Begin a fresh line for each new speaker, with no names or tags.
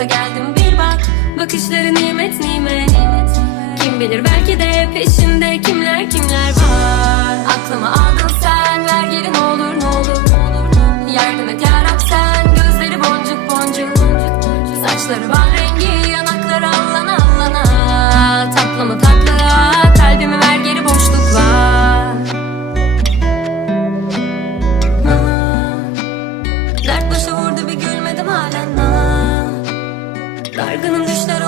gaza geldim bir bak. Bakışları nimet nimet Kim bilir belki de peşinde kimler kimler var. Aklıma aldın sen ver geri ne olur ne olur. Yardım et yarab sen gözleri boncuk boncuk. Saçları var Dargınım düşler